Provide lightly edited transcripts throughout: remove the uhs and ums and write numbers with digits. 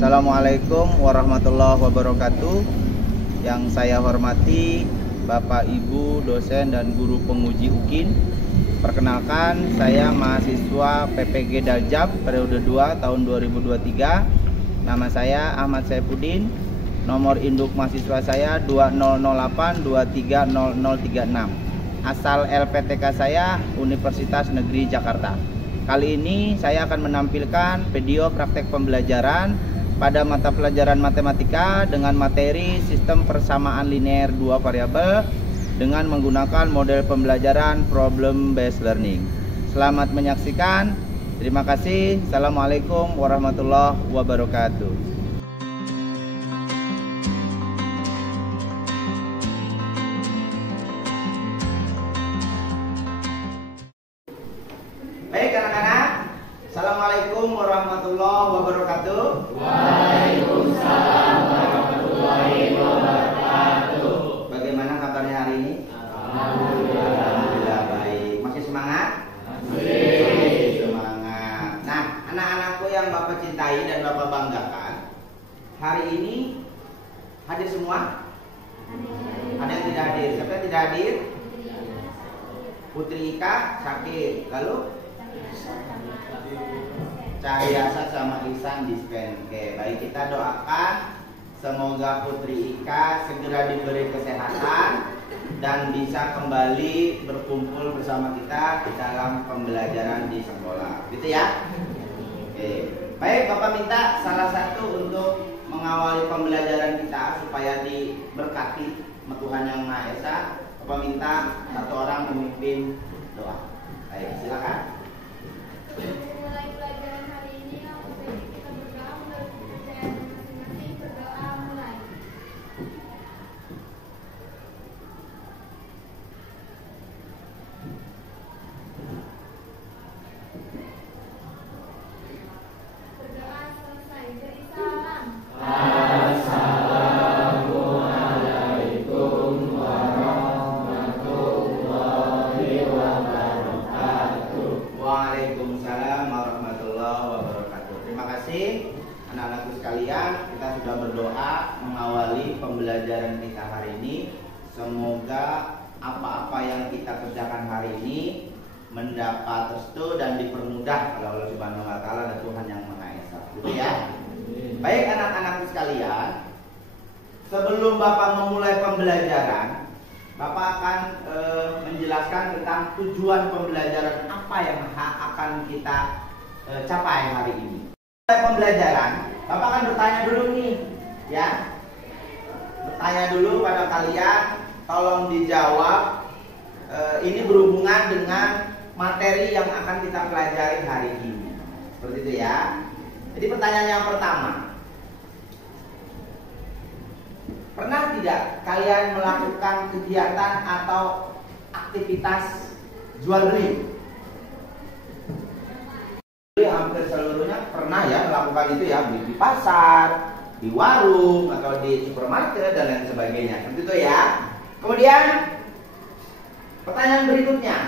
Assalamualaikum warahmatullahi wabarakatuh. Yang saya hormati Bapak Ibu dosen dan guru penguji UKIN. Perkenalkan, saya mahasiswa PPG Daljab periode 2 tahun 2023. Nama saya Ahmad Saifuddin. Nomor induk mahasiswa saya 2008230036. Asal LPTK saya Universitas Negeri Jakarta. Kali ini saya akan menampilkan video praktek pembelajaran pada mata pelajaran matematika dengan materi sistem persamaan linear dua variabel dengan menggunakan model pembelajaran problem based learning. Selamat menyaksikan. Terima kasih. Assalamualaikum warahmatullahi wabarakatuh. Baik anak-anak, Assalamualaikum warahmatullahi wabarakatuh. Waalaikumsalam warahmatullahi wabarakatuh. Bagaimana kabarnya hari ini? Alhamdulillah. Alhamdulillah baik. Masih semangat? Masih. Semangat. Nah, anak-anakku yang Bapak cintai dan Bapak banggakan, hari ini hadir semua? Ada yang tidak hadir? Siapa yang tidak hadir? Putri Ika sakit. Lalu? Cahyasa sama Ihsan dispen. Oke, baik, kita doakan semoga Putri Ika segera diberi kesehatan dan bisa kembali berkumpul bersama kita di dalam pembelajaran di sekolah. Gitu ya? Oke. Baik, Bapak minta salah satu untuk mengawali pembelajaran kita supaya diberkati sama Tuhan Yang Maha Esa. Bapak minta satu orang memimpin doa. Baik, silakan. Mulai pelajaran hari ini, langsung saja kita berdoa menurut kepercayaan masing-masing. Berdoa mulai. Berdoa selesai. Beri salam. Assalamualaikum warahmatullahi wabarakatuh. Waalaikumsalam warahmatullahi wabarakatuh. Terima kasih anak-anakku sekalian. Kita sudah berdoa mengawali pembelajaran kita hari ini. Semoga apa-apa yang kita kerjakan hari ini mendapat restu dan dipermudah oleh Allah Subhanahu wa taala dan Tuhan Yang Maha Esa. Gitu ya. Baik anak-anakku sekalian, sebelum Bapak memulai pembelajaran, Bapak akan menjelaskan tentang tujuan pembelajaran apa yang akan kita capai hari ini. Mulai pembelajaran, Bapak akan bertanya dulu nih, ya. Bertanya dulu pada kalian, tolong dijawab. Ini berhubungan dengan materi yang akan kita pelajari hari ini. Seperti itu ya. Jadi pertanyaan yang pertama, pernah tidak kalian melakukan kegiatan atau aktivitas jual beli? Hampir seluruhnya pernah ya melakukan itu ya, beli di pasar, di warung atau di supermarket dan lain sebagainya. Seperti itu ya. Kemudian pertanyaan berikutnya,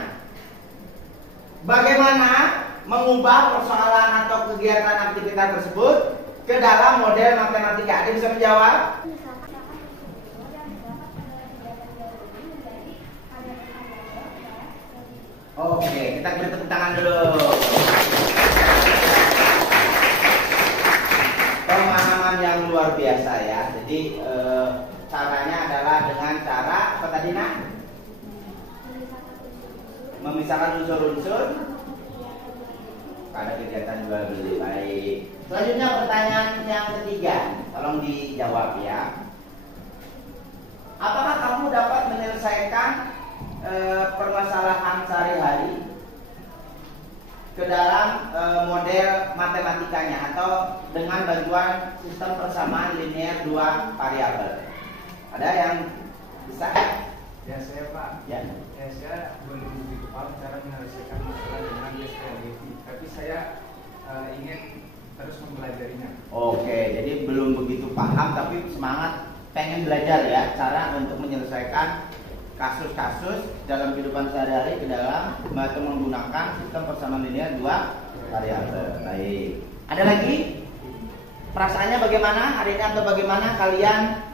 bagaimana mengubah persoalan atau kegiatan aktivitas tersebut ke dalam model matematika? Ada yang bisa menjawab? Oke, kita beri tepuk tangan dulu. Pemahaman yang luar biasa ya. Jadi caranya adalah dengan cara apa tadi nak? Memisahkan unsur-unsur pada kegiatan jual beli. Baik. Selanjutnya pertanyaan yang ketiga, tolong dijawab ya. Apakah kamu dapat menyelesaikan permasalahan sehari-hari ke dalam model matematikanya atau dengan bantuan sistem persamaan linear dua variabel? Ada yang bisa? Ya saya Pak. Ya. Saya belum begitu paham cara menyelesaikan masalah dengan SPLDV, tapi saya ingin terus mempelajarinya. Oke, jadi belum begitu paham tapi semangat pengen belajar ya cara untuk menyelesaikan kasus-kasus dalam kehidupan sehari-hari ke dalam atau menggunakan sistem persamaan linear dua variabel. Baik. Ada lagi? Perasaannya bagaimana hari ini atau bagaimana kalian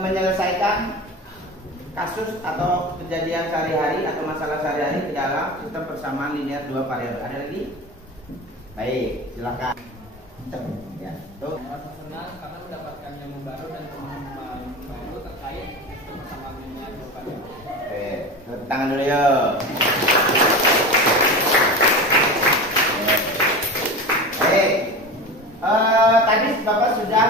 menyelesaikan kasus atau kejadian sehari-hari atau masalah sehari-hari di dalam sistem persamaan linear dua variabel? Ada lagi? Baik, silakan. Ya, tuh. Merasa senang karena mendapatkan ilmu baru dan pemahaman baru terkait sistem persamaan linear dua variabel. Oke, tepuk tangan dulu yuk. Baik. Tadi Bapak sudah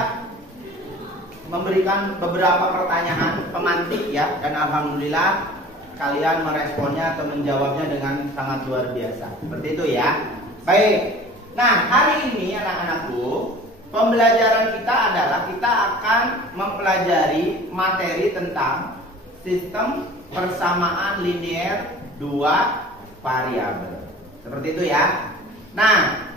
memberikan beberapa pertanyaan pemantik ya, dan alhamdulillah kalian meresponnya atau menjawabnya dengan sangat luar biasa. Seperti itu ya. Baik. Nah, hari ini anak-anakku, pembelajaran kita adalah kita akan mempelajari materi tentang sistem persamaan linear dua variabel. Seperti itu ya. Nah,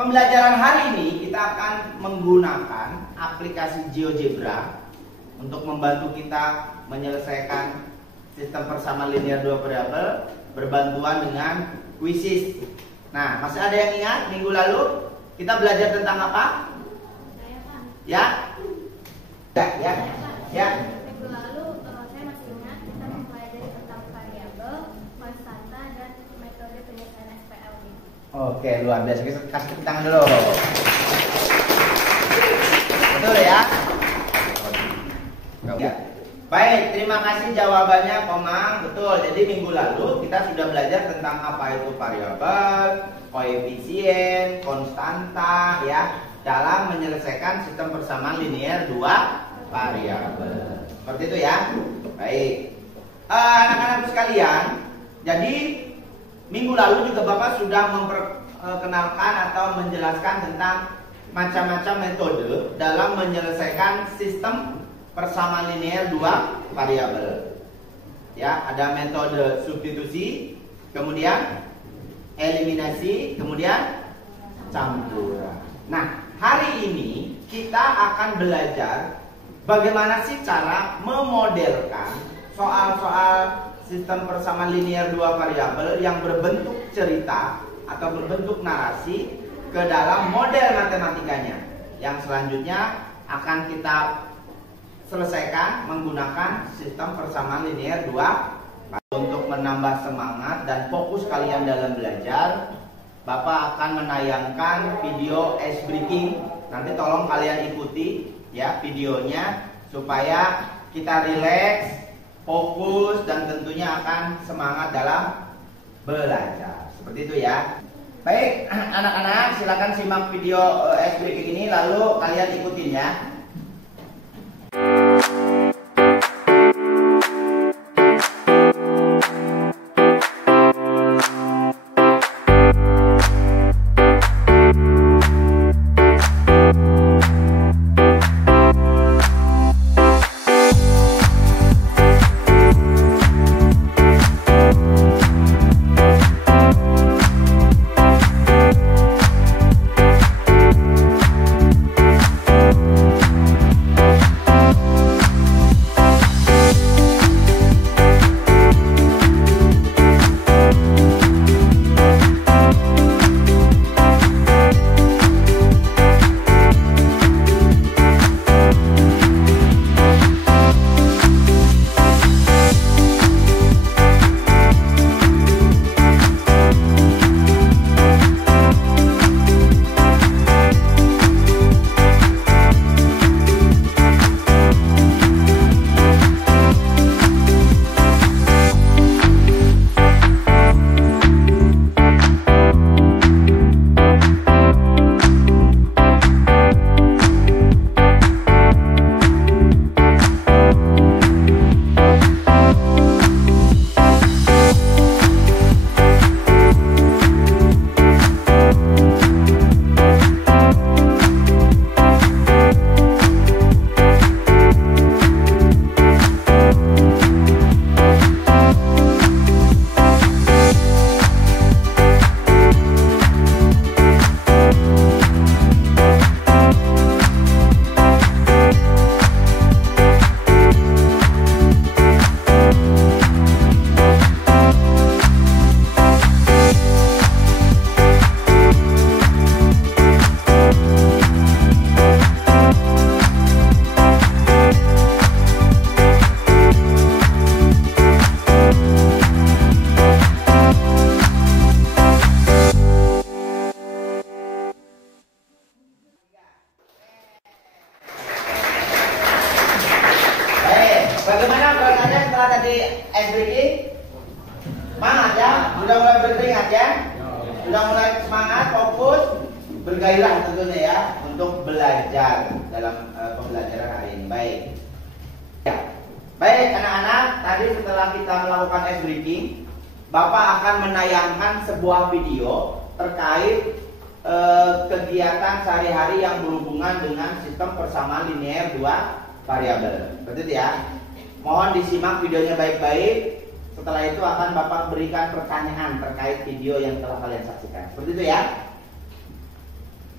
pembelajaran hari ini kita akan menggunakan aplikasi GeoGebra untuk membantu kita menyelesaikan sistem persamaan linear dua variabel berbantuan dengan kuisis. Nah, masih ada yang ingat minggu lalu kita belajar tentang apa? Saya Pak. Ya? Ya. Ya. Minggu lalu saya masih ingat kita mempelajari tentang variabel, konstanta dan metode penyelesaian SPL ini. Oke, luar biasa. Kita kasih tepuk tangan dulu. Betul ya? Ya. Baik, terima kasih jawabannya Komang. Betul. Jadi minggu lalu kita sudah belajar tentang apa itu variabel, koefisien, konstanta ya, dalam menyelesaikan sistem persamaan linear dua variabel. Seperti itu ya. Baik. Anak-anak sekalian, jadi minggu lalu juga Bapak sudah memperkenalkan atau menjelaskan tentang macam-macam metode dalam menyelesaikan sistem persamaan linear dua variabel. Ya, ada metode substitusi, kemudian eliminasi, kemudian campuran. Nah, hari ini kita akan belajar bagaimana sih cara memodelkan soal-soal sistem persamaan linear dua variabel yang berbentuk cerita atau berbentuk narasi ke dalam model matematikanya. Yang selanjutnya akan kita selesaikan menggunakan sistem persamaan linear dua. Untuk menambah semangat dan fokus kalian dalam belajar, Bapak akan menayangkan video ice breaking. Nanti tolong kalian ikuti ya videonya supaya kita rileks, fokus, dan tentunya akan semangat dalam belajar. Seperti itu ya. Baik, anak-anak silakan simak video ice breaking ini lalu kalian ikutin ya. setelah tadi ice breaking? Semangat ya, sudah mulai berkeringat ya, sudah mulai semangat, fokus, bergairah tentunya ya untuk belajar dalam pembelajaran hari ini. Baik. Ya. Baik anak-anak, tadi setelah kita melakukan ice breaking, Bapak akan menayangkan sebuah video terkait kegiatan sehari-hari yang berhubungan dengan sistem persamaan linear dua variabel. Seperti itu ya. Mohon disimak videonya baik-baik. Setelah itu akan Bapak berikan pertanyaan terkait video yang telah kalian saksikan. Seperti itu ya.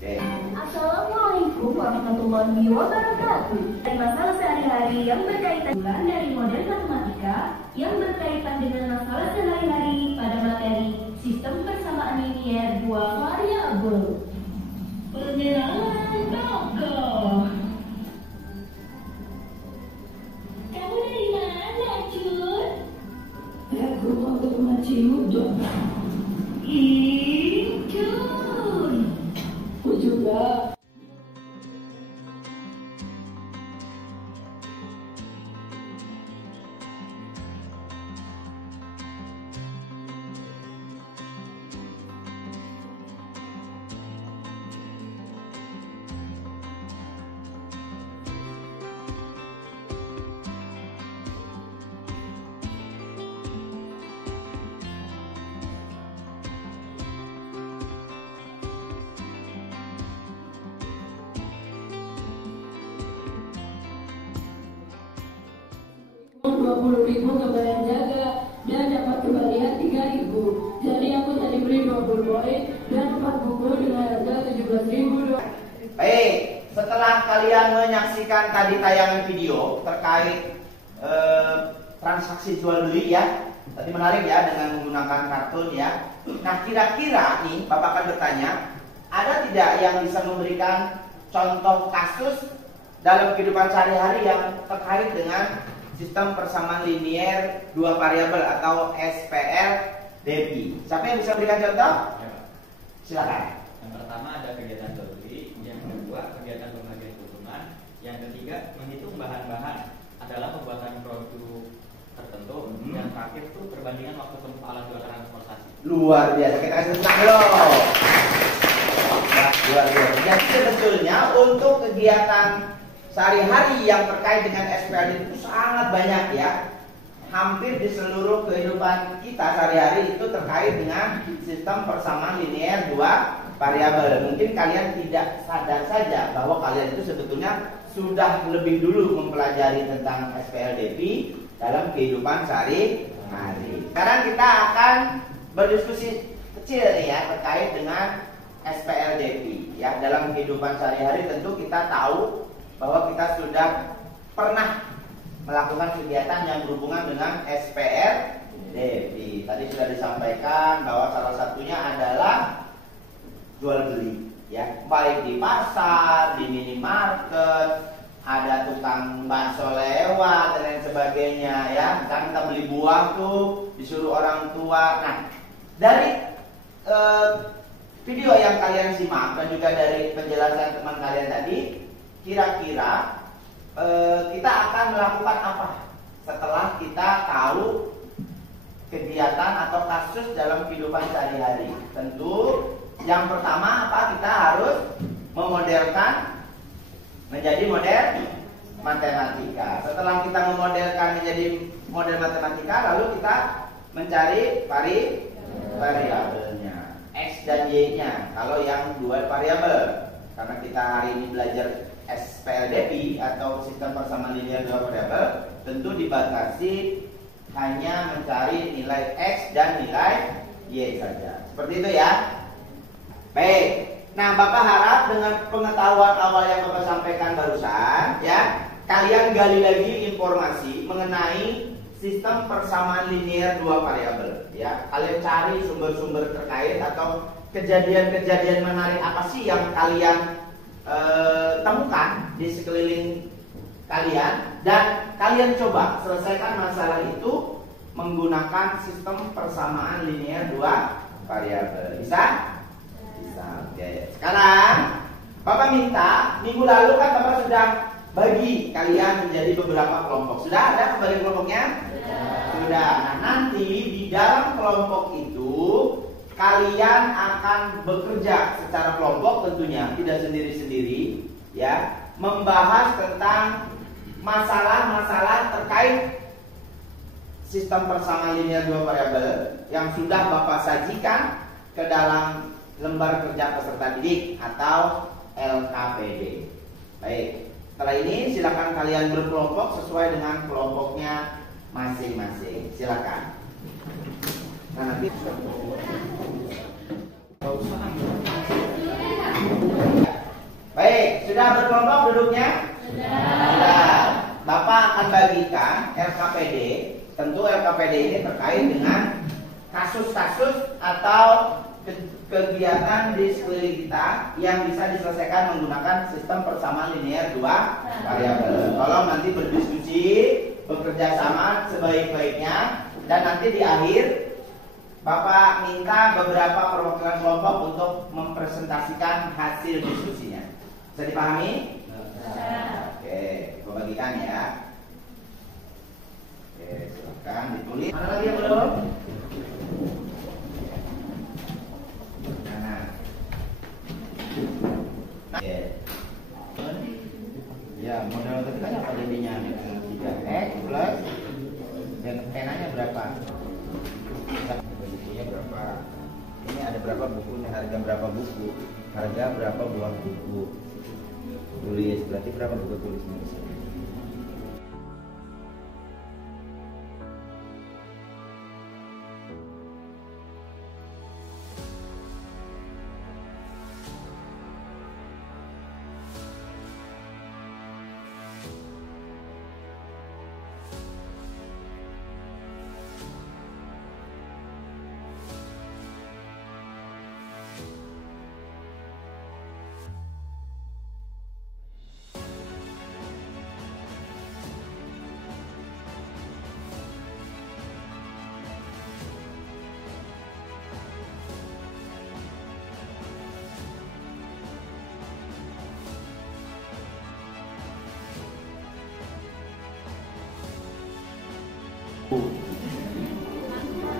Oke. Assalamualaikum warahmatullahi wabarakatuh. Dari masalah sehari-hari yang berkaitan dari model matematika yang berkaitan dengan masalah sehari-hari pada materi sistem persamaan linear dua variabel. Pengenalan tokoh. Kamu dari mana, Cun? Aku mau ke rumah Ciudon. Ih, Cun. Aku juga. Rp20.000 untuk bayar jaga dan dapat kembalian Rp3.000. Jadi aku tadi beli 20 poin dan 4 buku dengan harga Rp17.000. Baik, setelah kalian menyaksikan tadi tayangan video terkait transaksi jual beli ya, tadi menarik ya dengan menggunakan kartun ya. Nah kira-kira nih Bapak akan bertanya, ada tidak yang bisa memberikan contoh kasus dalam kehidupan sehari-hari yang terkait dengan sistem persamaan linear dua variabel atau SPL-DPI. Siapa yang bisa berikan contoh? Silakan. Yang pertama ada kegiatan jual beli, yang kedua kegiatan pembagian keuntungan, yang ketiga menghitung bahan-bahan adalah pembuatan produk tertentu, yang terakhir itu perbandingan waktu tempuh alat jual transportasi. Luar biasa, kita kasih tepuk tangan loh. Luar biasa. Jadi sebetulnya untuk kegiatan sehari-hari yang terkait dengan SPL itu sangat banyak ya. Hampir di seluruh kehidupan kita sehari-hari itu terkait dengan sistem persamaan linear dua variabel. Mungkin kalian tidak sadar saja bahwa kalian itu sebetulnya sudah lebih dulu mempelajari tentang SPL-DPI dalam kehidupan sehari-hari. Sekarang kita akan berdiskusi kecil nih ya terkait dengan SPL-DPI ya. Dalam kehidupan sehari-hari tentu kita tahu bahwa kita sudah pernah melakukan kegiatan yang berhubungan dengan SPL-DPI. Tadi sudah disampaikan bahwa salah satunya adalah jual beli ya, baik di pasar, di minimarket, ada tukang bakso lewat dan lain sebagainya ya. Kan kita beli buah tuh disuruh orang tua. Nah, dari video yang kalian simak dan juga dari penjelasan teman kalian tadi, kira-kira kita akan melakukan apa setelah kita tahu kegiatan atau kasus dalam kehidupan sehari-hari? Tentu yang pertama apa? Kita harus memodelkan menjadi model matematika. Setelah kita memodelkan menjadi model matematika, lalu kita mencari variabelnya, X dan Y-nya. Kalau yang dua variabel, karena kita hari ini belajar SPL-DPI atau sistem persamaan linear dua variabel, tentu dibatasi hanya mencari nilai X dan nilai Y saja. Seperti itu ya. Baik. Nah, Bapak harap dengan pengetahuan awal yang Bapak sampaikan barusan ya, kalian gali lagi informasi mengenai sistem persamaan linear dua variabel ya. Kalian cari sumber-sumber terkait atau kejadian-kejadian menarik apa sih yang kalian temukan di sekeliling kalian, dan kalian coba selesaikan masalah itu menggunakan sistem persamaan linear dua variabel. Bisa? Bisa. Oke. Sekarang Bapak minta, minggu lalu kan Bapak sudah bagi kalian menjadi beberapa kelompok. Sudah ada pembagi kelompoknya? Sudah. Nah, nanti di dalam kelompok itu kalian akan bekerja secara kelompok tentunya, tidak sendiri-sendiri, ya, membahas tentang masalah-masalah terkait sistem persamaan linear dua variabel yang sudah Bapak sajikan ke dalam lembar kerja peserta didik atau LKPD. Baik, setelah ini silakan kalian berkelompok sesuai dengan kelompoknya masing-masing. Silakan. Nah, nanti baik, sudah berkelompok duduknya? Sudah. Bapak akan bagikan LKPD. Tentu LKPD ini terkait dengan kasus-kasus atau kegiatan di sekeliling kita yang bisa diselesaikan menggunakan sistem persamaan linear dua variabel. Tolong nanti berdiskusi, bekerja sama sebaik-baiknya, dan nanti di akhir Bapak minta beberapa perwakilan kelompok untuk mempresentasikan hasil diskusinya. Bisa dipahami? Oke, Bapak bagikan ya. Oke, silakan ditulis. Mana lagi yang belum? Ya, modal kita apa jadinya? 3x plus dan penanya berapa? Bukunya berapa? Ini ada berapa bukunya? Harga berapa buku? Harga berapa buah buku? Tulis, berarti berapa buku tulisnya?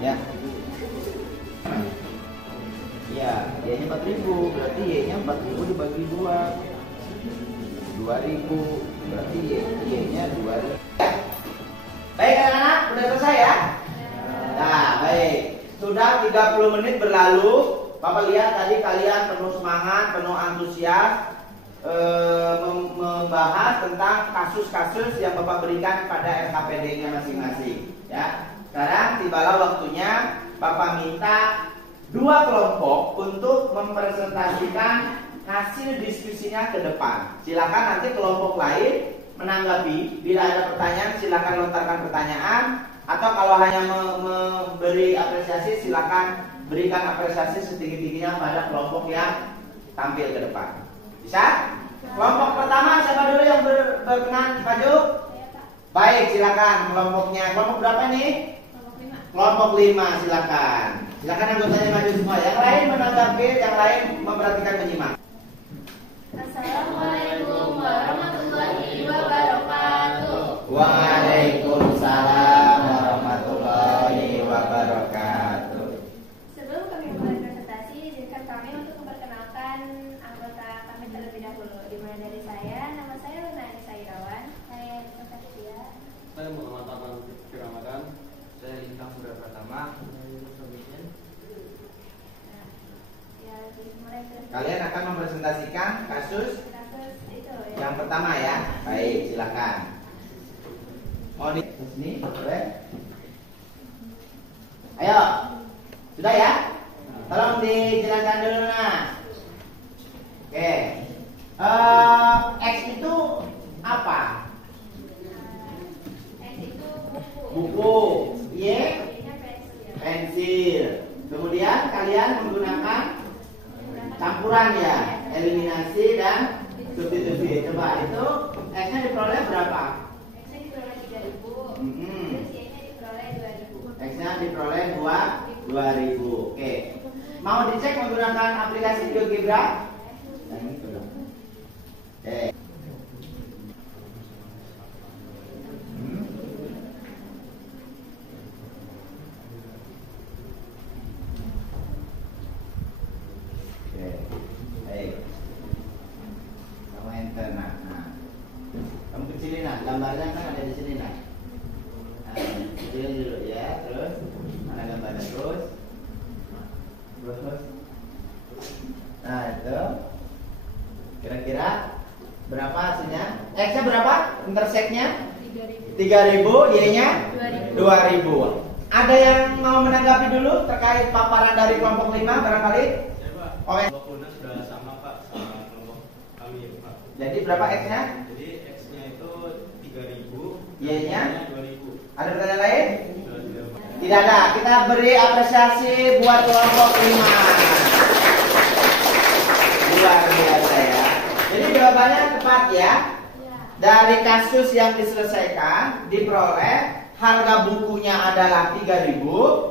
Ya. Ya, Y-nya 4.000, berarti Y-nya 4.000 dibagi 2. 2.000, berarti Y-nya 2.000. Baik anak-anak, sudah selesai ya? Nah, baik. Sudah 30 menit berlalu. Bapak lihat tadi kalian penuh semangat, penuh antusias membahas tentang kasus-kasus yang Bapak berikan pada LKPD-nya masing-masing. Ya, sekarang tibalah waktunya Bapak minta 2 kelompok untuk mempresentasikan hasil diskusinya ke depan. Silakan nanti kelompok lain menanggapi. Bila ada pertanyaan, silakan lontarkan pertanyaan. Atau kalau hanya memberi apresiasi, silakan berikan apresiasi setinggi-tingginya pada kelompok yang tampil ke depan. Bisa? Kelompok pertama siapa dulu yang berkenan maju? Baik, silakan kelompoknya. Kelompok berapa nih? Kelompok 5, silakan. Silakan anggotanya maju semua. Yang lain menanggapi, yang lain memperhatikan menyimak. Assalamualaikum warahmatullahi wabarakatuh. Waalaikumsalam warahmatullahi wabarakatuh. Sebelum kami mulai presentasi, izinkan kami untuk memperkenalkan anggota kami terlebih dahulu. Dimulai dari saya, nama saya Luna Anissa Irawan. Saya peserta dia. Saya Muhammad Aman Fikri Ramadan. Saya Lintang Surya Pratama. Kalian akan mempresentasikan kasus itu ya. yang pertama ya. Baik, silakan. Mau di sini, boleh? Ayo, sudah ya? Tolong dijelaskan dulu nah. Oke. X itu apa? X itu buku. Buku. Y, Y-nya pensil. pensil. Kemudian kalian menggunakan campuran ya, eliminasi dan substitusi. Coba itu X-nya diperoleh berapa? X-nya diperoleh 3.000. Mm-hmm. Terus Y-nya diperoleh 2.000. X-nya diperoleh 2.000. Oke. Mau dicek menggunakan aplikasi GeoGebra? Oke. 3.000, Y-nya 2000. 2.000. Ada yang mau menanggapi dulu terkait paparan dari kelompok 5 barangkali? Oke. Kelompok lunas sudah sama Pak sama kelompok kami ya Pak. Jadi berapa X-nya? Jadi X-nya itu 3.000, Y-nya? 2.000. Ada pertanyaan lain? Tidak ada. Kita beri apresiasi buat kelompok 5. Luar biasa ya. Jadi jawabannya tepat ya. Dari kasus yang diselesaikan diperoleh harga bukunya adalah 3.000,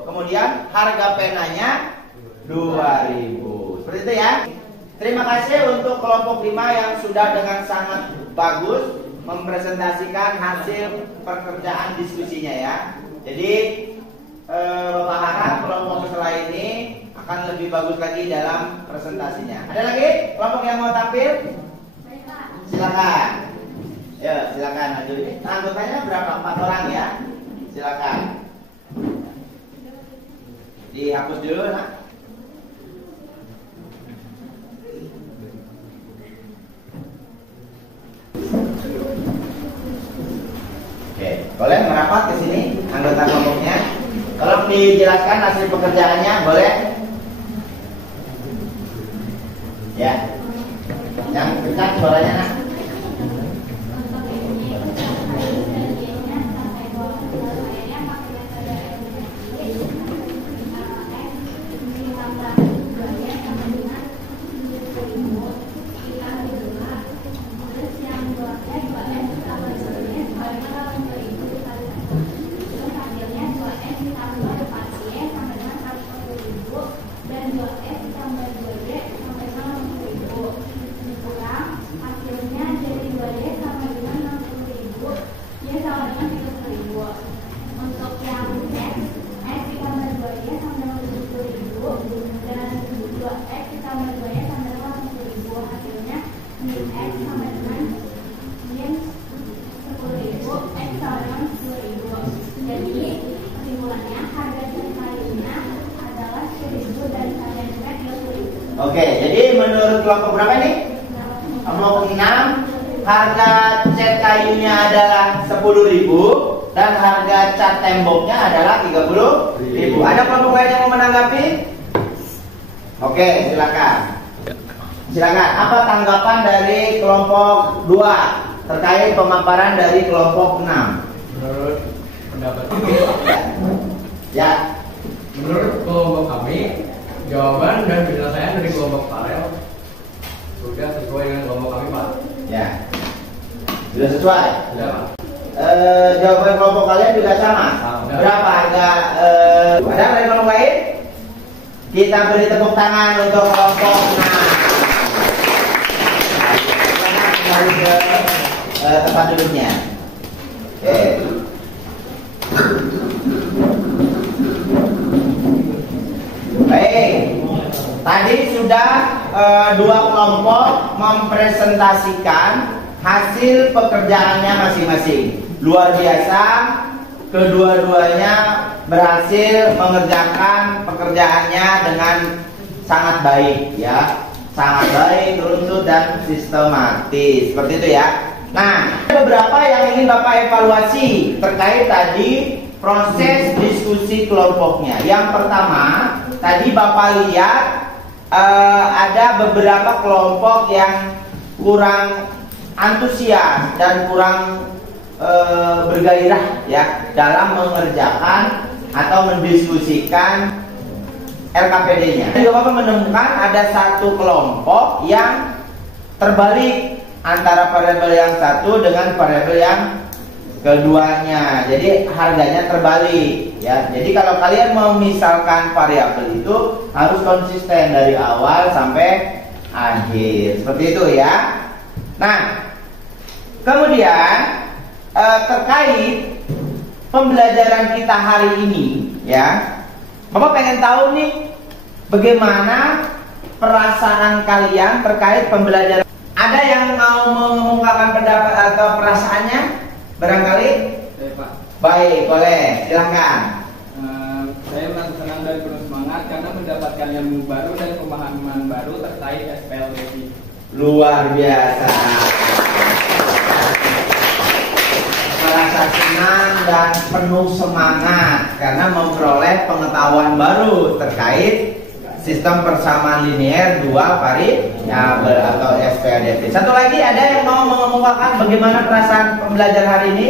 kemudian harga penanya 2.000. Seperti itu ya. Terima kasih untuk kelompok 5 yang sudah dengan sangat bagus mempresentasikan hasil pekerjaan diskusinya ya. Jadi Bapak harap kelompok setelah ini akan lebih bagus lagi dalam presentasinya. Ada lagi kelompok yang mau tampil? Silakan. Ya, silakan maju. Anggotanya berapa? 4 orang ya. Silakan. Dihapus dulu, nak. Oke, boleh merapat ke sini anggota kelompoknya. Tolong dijelaskan hasil pekerjaannya, boleh? Ya. Yang kencang suaranya, nak. Oke, jadi menurut kelompok berapa nih? Kelompok 6, harga cat kayunya adalah 10.000 dan harga cat temboknya adalah 30.000. Ada kelompok lain yang mau menanggapi? Oke, silakan. Silakan. Apa tanggapan dari kelompok 2 terkait pemaparan dari kelompok 6? Menurut pendapat Ya. menurut kelompok kami, jawaban dan penyelesaian dari kelompok Farel sudah sesuai dengan kelompok kami Pak. Ya. Sudah sesuai? Sudah Pak. Jawaban kelompok kalian juga sama? Sama. Berapa harga? Ada dari kelompok lain? Kita beri tepuk tangan untuk kelompok 6. Kembali ke tempat duduknya. Oke. Baik. Tadi sudah 2 kelompok mempresentasikan hasil pekerjaannya masing-masing. Luar biasa, kedua-duanya berhasil mengerjakan pekerjaannya dengan sangat baik ya. Sangat baik, runtut dan sistematis. Seperti itu ya. Nah, ada beberapa yang ingin Bapak evaluasi terkait tadi proses diskusi kelompoknya. Yang pertama, tadi Bapak lihat ada beberapa kelompok yang kurang antusias dan kurang bergairah ya dalam mengerjakan atau mendiskusikan LKPD-nya. Jadi Bapak menemukan ada satu kelompok yang terbalik antara variabel yang satu dengan variabel yang keduanya. Jadi harganya terbalik ya. Jadi kalau kalian mau misalkan variabel itu harus konsisten dari awal sampai akhir. Seperti itu ya. Nah, kemudian terkait pembelajaran kita hari ini ya. Bapak pengen tahu nih bagaimana perasaan kalian terkait pembelajaran. Ada yang mau mengungkapkan pendapat atau perasaannya? Barangkali? Saya Pak. Baik, boleh. Silahkan. Saya merasa senang dan penuh semangat karena mendapatkan ilmu baru dan pemahaman baru terkait SPLDV. Luar biasa. rasa senang dan penuh semangat karena memperoleh pengetahuan baru terkait sistem persamaan linear dua variabel atau SPLDT. Satu lagi, ada yang mau mengemukakan bagaimana perasaan pembelajar hari ini?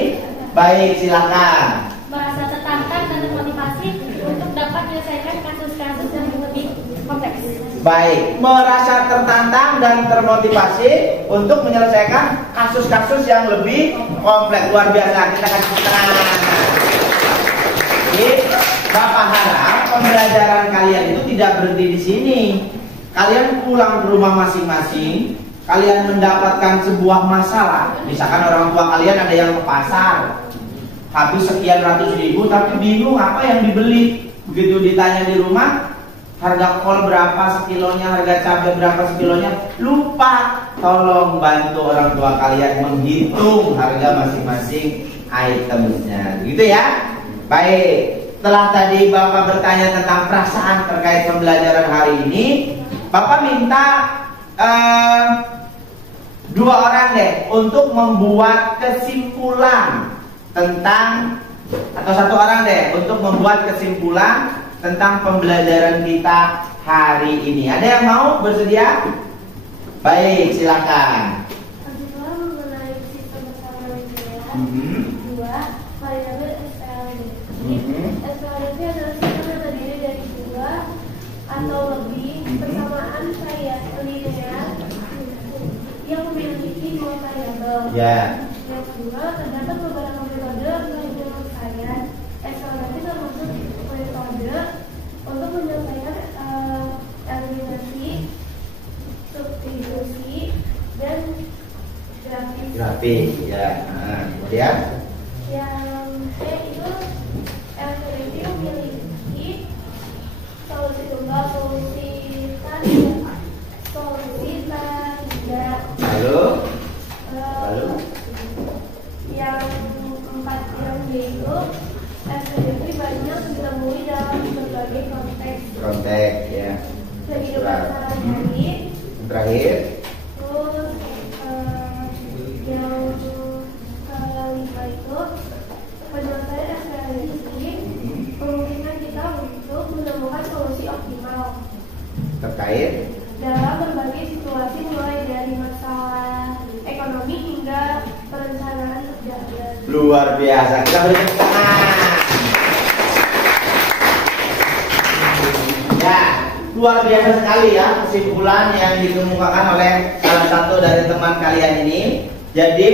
Baik, silakan. Merasa tertantang dan termotivasi untuk dapat menyelesaikan kasus-kasus yang lebih kompleks. Baik, merasa tertantang dan termotivasi untuk menyelesaikan kasus-kasus yang lebih kompleks. Luar biasa, kita kasih tangan. Jadi, Bapak harap pembelajaran kalian itu tidak berhenti di sini. Kalian pulang ke rumah masing-masing, kalian mendapatkan sebuah masalah. Misalkan orang tua kalian ada yang ke pasar, habis sekian ratus ribu, tapi bingung apa yang dibeli. Begitu ditanya di rumah, harga kol berapa sekilonya, harga cabai berapa sekilonya, lupa. Tolong bantu orang tua kalian menghitung harga masing-masing itemnya, gitu ya. Baik, setelah tadi Bapak bertanya tentang perasaan terkait pembelajaran hari ini, Bapak minta 2 orang deh untuk membuat kesimpulan tentang, atau 1 orang deh untuk membuat kesimpulan tentang pembelajaran kita hari ini. Ada yang mau bersedia? Baik, silakan. Kesimpulan mengenai sistem persamaan linear. 2. Variabel SPLDT. SPLDT adalah sistem yang terdiri dari 2 atau lebih persamaan linear yang memiliki 2 variabel. Ya. Yang kedua, terdapat beberapa metode penyelesaian SPLDT, termasuk metode untuk menyelesaikan eliminasi, substitusi, dan Grafik, ya. Kemudian yang itu SPLDT memiliki solusi tunggal, solusi tanda, solusi tanda. lalu Yang 4 yang yaitu SPLDT banyak ditemui dalam berbagai konteks ya. kehidupan sehari-hari. Terakhir, Terus yang kelima itu penyelesaian SPLDT memungkinkan kita untuk menemukan solusi optimal terkait dalam berbagai situasi, mulai dari masalah ekonomi hingga perencanaan kerja. luar biasa. Kita beri tepuk tangan. Ya, luar biasa sekali ya kesimpulan yang dikemukakan oleh salah satu dari teman kalian ini. Jadi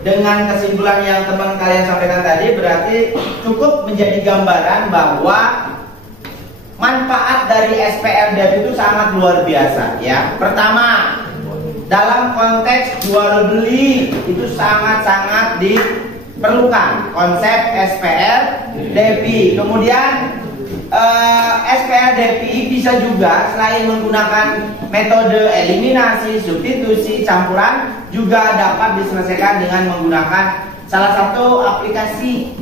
dengan kesimpulan yang teman kalian sampaikan tadi, berarti cukup menjadi gambaran bahwa manfaat dari SPLDT itu sangat luar biasa ya. Pertama, dalam konteks jual beli itu sangat-sangat diperlukan konsep SPLDT. Kemudian SPLDT bisa juga selain menggunakan metode eliminasi, substitusi, campuran, juga dapat diselesaikan dengan menggunakan salah satu aplikasi,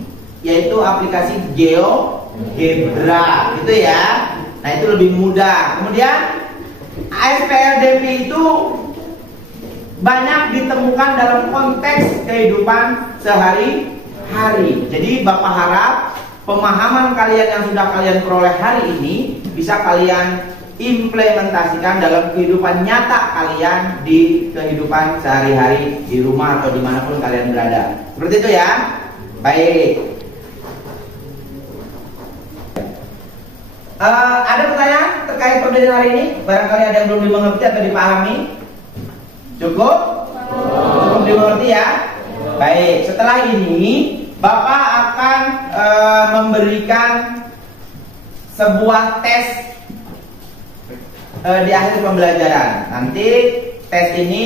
yaitu aplikasi GeoGebra, gitu ya. Nah, itu lebih mudah. Kemudian SPLDT itu banyak ditemukan dalam konteks kehidupan sehari-hari. Jadi Bapak harap pemahaman kalian yang sudah kalian peroleh hari ini bisa kalian implementasikan dalam kehidupan nyata kalian di kehidupan sehari-hari di rumah atau dimanapun kalian berada. Seperti itu ya. Baik. Ada pertanyaan terkait pembelajaran hari ini? Barangkali ada yang belum dimengerti atau dipahami? Cukup? Cukup dimengerti ya? Baik, setelah ini Bapak akan memberikan sebuah tes di akhir pembelajaran. Nanti tes ini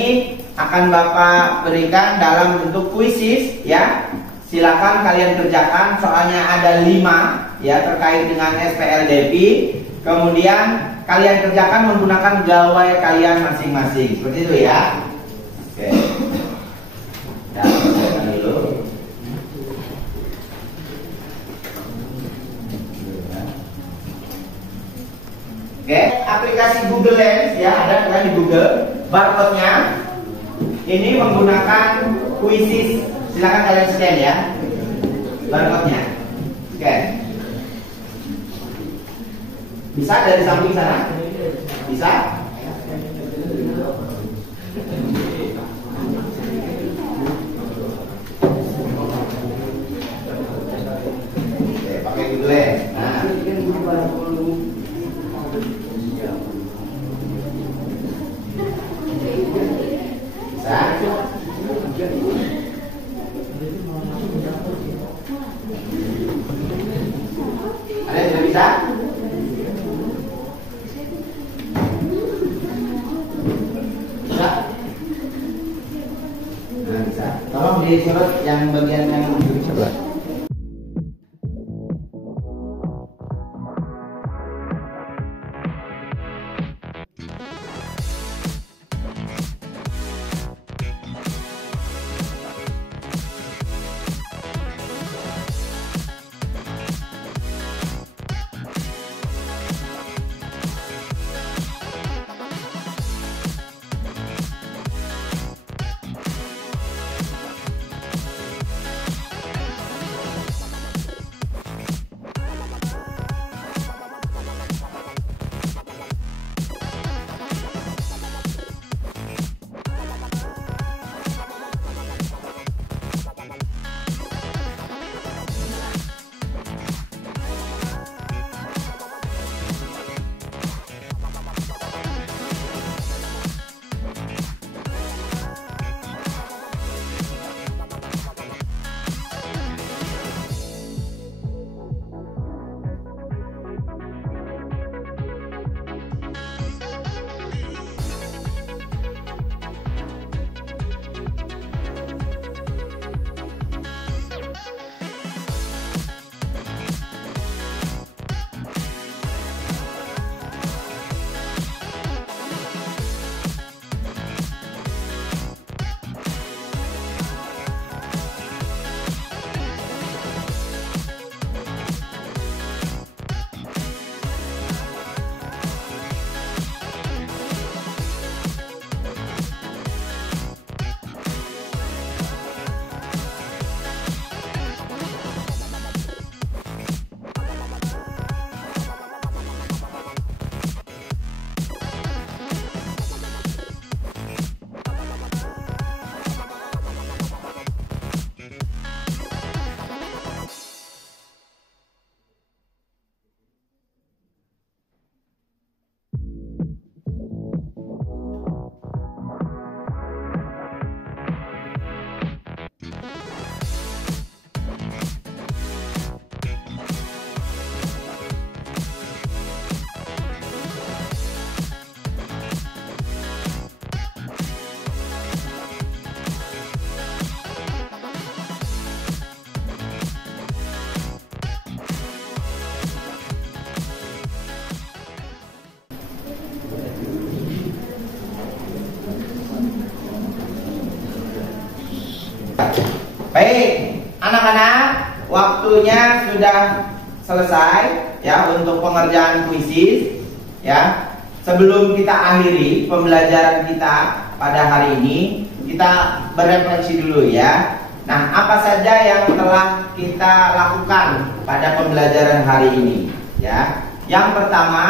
akan Bapak berikan dalam bentuk kuisis ya. Silakan kalian kerjakan, soalnya ada 5 ya terkait dengan SPLDT. Kemudian kalian kerjakan menggunakan gawai kalian masing-masing. Seperti itu ya. Oke. Ya, dulu. Oke, aplikasi Google Lens ya, ada kan di Google. Barcode-nya ini menggunakan kuisis. Silakan kalian scan ya. barcode-nya. Oke. Bisa dari samping sana? Bisa? Oke, pakai Google. Nah. Bisa? Ada yang sudah bisa? Bisa? Nah, bisa. Tolong disorot yang bagian yang sebelah. Baik, anak-anak, waktunya sudah selesai ya untuk pengerjaan kuisis ya. Sebelum kita akhiri pembelajaran kita pada hari ini, kita berefleksi dulu ya. Nah, apa saja yang telah kita lakukan pada pembelajaran hari ini ya. Yang pertama,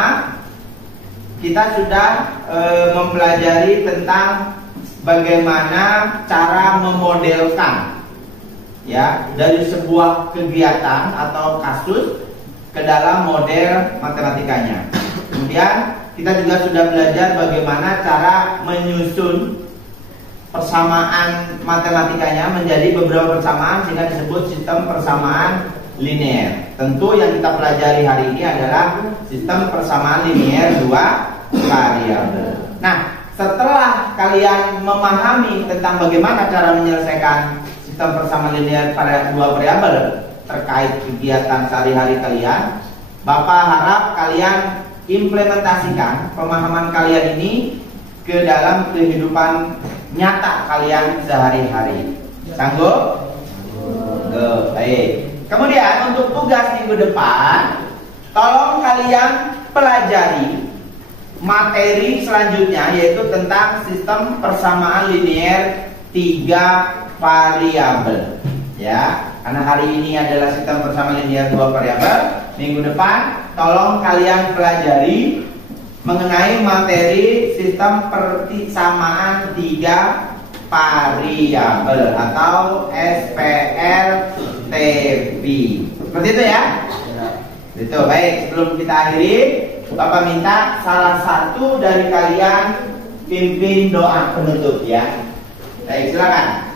kita sudah mempelajari tentang bagaimana cara memodelkan ya dari sebuah kegiatan atau kasus ke dalam model matematikanya. Kemudian kita juga sudah belajar bagaimana cara menyusun persamaan matematikanya menjadi beberapa persamaan sehingga disebut sistem persamaan linear. Tentu yang kita pelajari hari ini adalah sistem persamaan linear dua variabel. Nah, setelah kalian memahami tentang bagaimana cara menyelesaikan sistem persamaan linear pada dua variabel terkait kegiatan sehari-hari kalian, Bapak harap kalian implementasikan pemahaman kalian ini ke dalam kehidupan nyata kalian sehari-hari. Sanggup? Baik. Kemudian untuk tugas minggu depan, tolong kalian pelajari materi selanjutnya, yaitu tentang sistem persamaan linear 3 variabel. Ya, karena hari ini adalah sistem persamaan linear dua variabel. Minggu depan tolong kalian pelajari mengenai materi sistem persamaan tiga variabel atau SPLTB. Seperti itu ya? Itu baik. Sebelum kita akhiri, Bapak minta salah satu dari kalian pimpin doa penutup ya. Baik, silakan.